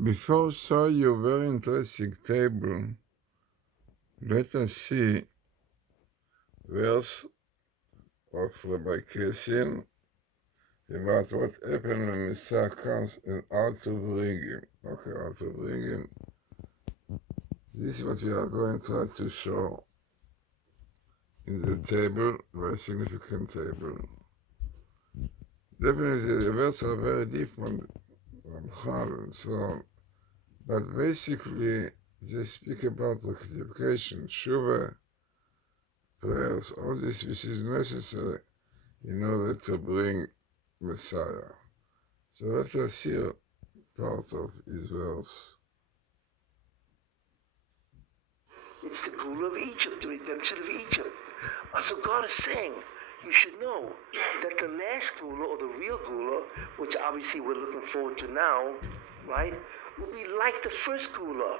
Before show you very interesting table, let us see verse of Rabbi Kessin about what happened when Messiah comes and how to bring him. Okay, how to bring him. This is what we are going to try to show in the table, very significant table. Definitely the verses are very different from Chal and so on, but basically they speak about rectification, Shuvah, prayers, all this which is necessary in order to bring Messiah. So let us hear part of his verse. It's the rule of Egypt, the redemption of Egypt. So God is saying, you should know that the last ruler, or the real ruler, which obviously we're looking forward to now, right, will be like the first ruler.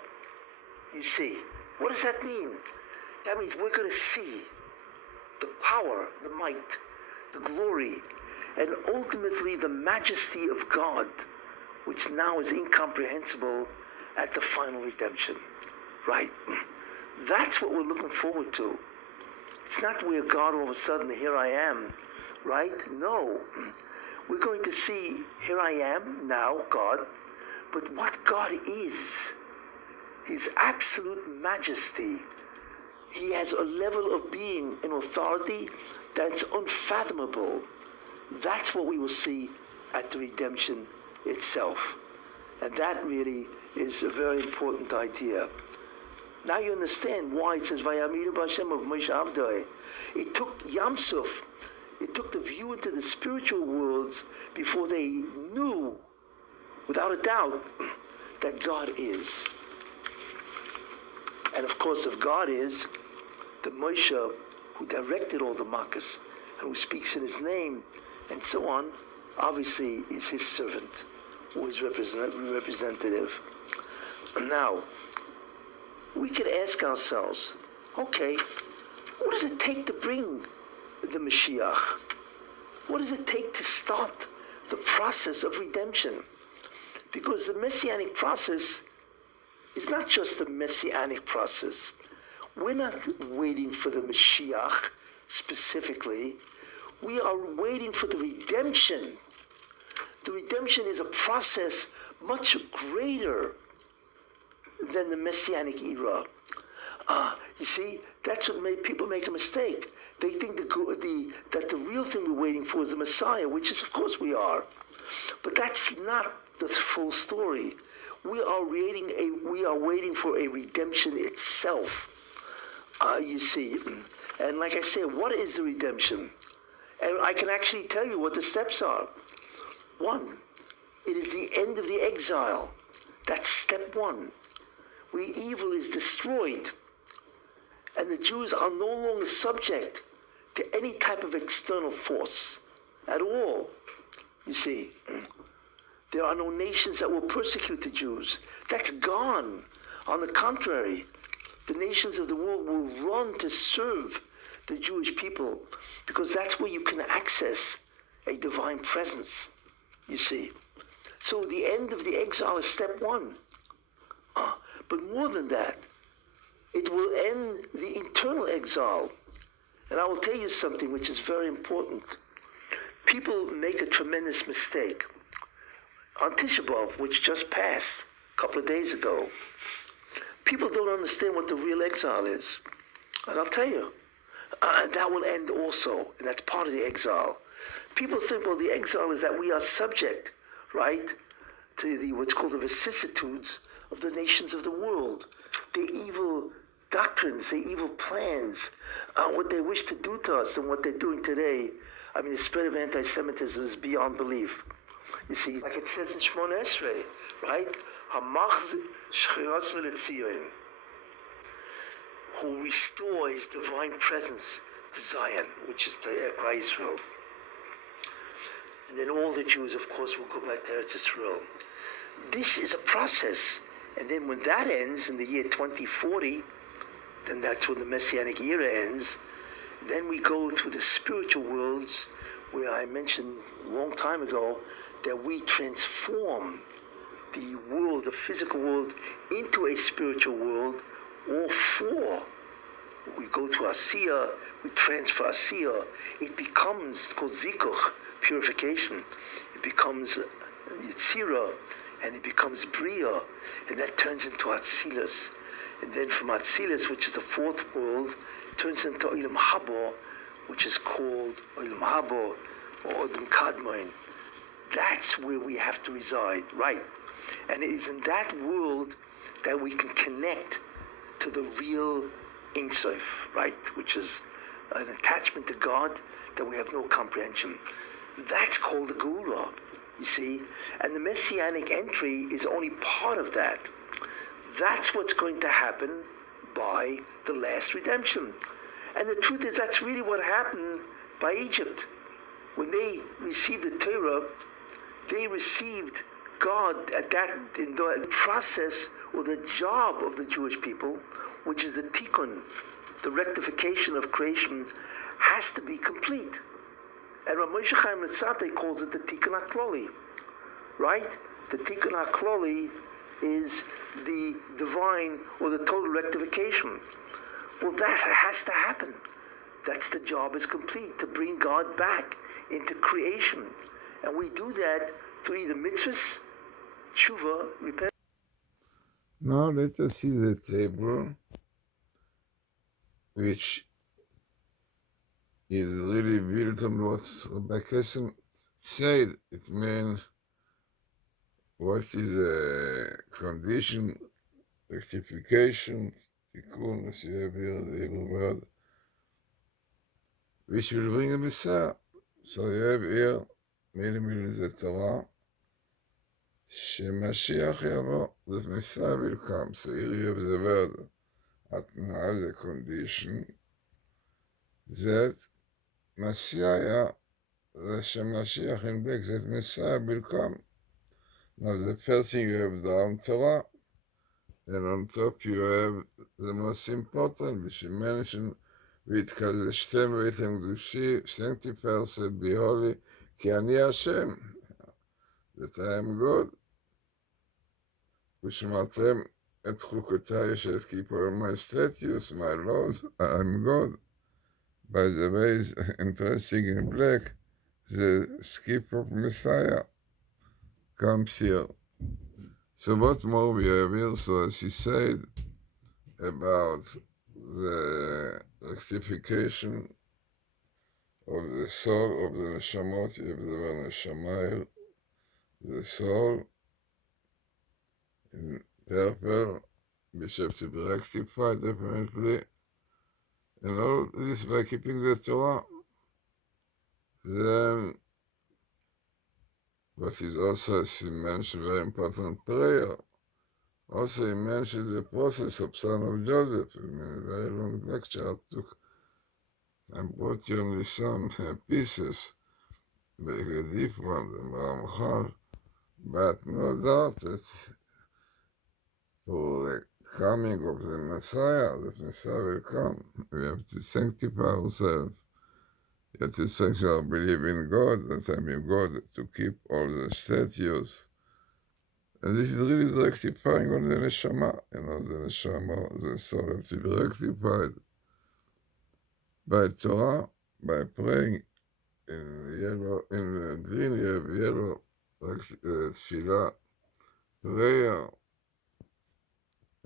You see, what does that mean? That means we're going to see the power, the might, the glory, and ultimately the majesty of God, which now is incomprehensible at the final redemption, right? That's what we're looking forward to. It's not where God all of a sudden, here I am, right? No. We're going to see, here I am now, God, but what God is, His absolute majesty. He has a level of being and authority that's unfathomable. That's what we will see at the redemption itself. And that really is a very important idea. Now you understand why it says, Vayamidu B'Hashem of Moshe Avdai. It took Yamsuf, it took the view into the spiritual worlds before they knew, without a doubt, that God is. And of course, if God is, the Moshe who directed all the Makkahs and who speaks in his name and so on, obviously is his servant, who is representative. Now, we could ask ourselves, okay, what does it take to bring the Mashiach? What does it take to start the process of redemption? Because the Messianic process is not just a Messianic process. We're not waiting for the Mashiach specifically. We are waiting for the redemption. The redemption is a process much greater than the Messianic era. You see, that's what people make a mistake. They think that the real thing we're waiting for is the Messiah, which is, of course, we are. But that's not the full story. We are waiting for a redemption itself. You see, and like I said, what is the redemption? And I can actually tell you what the steps are. One, it is the end of the exile. That's step one. Where evil is destroyed, and the Jews are no longer subject to any type of external force at all. You see, there are no nations that will persecute the Jews. That's gone. On the contrary, the nations of the world will run to serve the Jewish people, because that's where you can access a divine presence, you see. So the end of the exile is step one. But more than that, it will end the eternal exile. And I will tell you something which is very important. People make a tremendous mistake. On Tisha B'Av, which just passed a couple of days ago, people don't understand what the real exile is. And I'll tell you, that will end also, and that's part of the exile. People think, well, the exile is that we are subject, right, to what's called the vicissitudes of the nations of the world, the evil doctrines, the evil plans, what they wish to do to us and what they're doing today. I mean, the spread of anti-Semitism is beyond belief. You see, like it says in Shemona Esrei, right? Hamach shchirasa l'Tzion, who restore his divine presence to Zion, which is the Eretz Israel. And then all the Jews, of course, will go back to Eretz Israel. This is a process. And then when that ends in the year 2040, then that's when the Messianic era ends. Then we go through the spiritual worlds, where I mentioned a long time ago that we transform the world of the physical world into a spiritual world, all four. We go to Asiya, we transfer Asiya, it becomes, it's called Zikuch, purification. It becomes Yitzira, and it becomes Bria, and that turns into Atzilus. And then from Atzilus, which is the fourth world, turns into Olam Haba, which is called Olam Haba, or Odom Kadmon. That's where we have to reside, right? And it is in that world that we can connect to the real Ein Sof, right? Which is an attachment to God that we have no comprehension. That's called the Geula, you see? And the Messianic entry is only part of that. That's what's going to happen by the last redemption. And the truth is, that's really what happened by Egypt. When they received the Torah, they received God at that, in the process or the job of the Jewish people, which is the tikkun, the rectification of creation, has to be complete. And Rav Moshe Chaim Luzzatto calls it the tikkun hakloli, right? The tikkun hakloli is the divine or the total rectification. Well, that has to happen. That's the job is complete, to bring God back into creation. And we do that through either mitzvahs, tshuva, repentance. Now let us see the table, which is really built on what Rabbi Kesson said. It means what is a condition, rectification, tikkun, as you have here, the Hebrew word, which will bring a Messiah. So you have here, many the Torah, Mashiach yavo, that Messiah will come. So here you have the word, atna, the condition, that Mashiach, the Mashiach in black, that Messiah will come. Now the first thing you have down Torah, and on top you have the most important, which you mentioned, והתקדשתם והייתם קדושים, sanctify yourself, be holy, כי אני השם, that I am God. ושמרתם את חוקותיי, should keep all my statutes, my laws, I am God. By the way, it's interesting in black, the skip of Messiah comes here. So what more we have here? So as he said about the rectification of the soul of the neshamot, you have the word neshamayel, the soul in purple, which have to be rectified definitely, and all this by keeping the Torah. Then, what is also, as he mentioned, very important, prayer. Also, he mentions the process of son of Joseph. In a very long lecture I took. I brought you only some pieces, very deep one, the Ramchal, but no doubt that for the coming of the Messiah, that Messiah will come, we have to sanctify ourselves. You have to sanctify our belief in God, that I mean God, to keep all the statutes. And this is really the rectifying of the neshama. You know, the neshama, the soul have to be rectified by Torah, by praying in yellow, in green you have yellow, tefillah, prayer.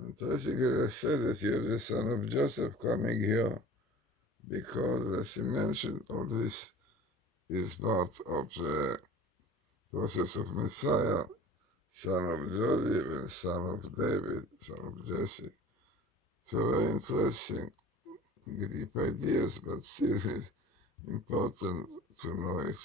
Interesting, as I said, that you have the son of Joseph coming here, because, as he mentioned, all this is part of the process of Messiah, son of Joseph and son of David, son of Jesse. So very interesting, deep ideas, but still it's important to know it.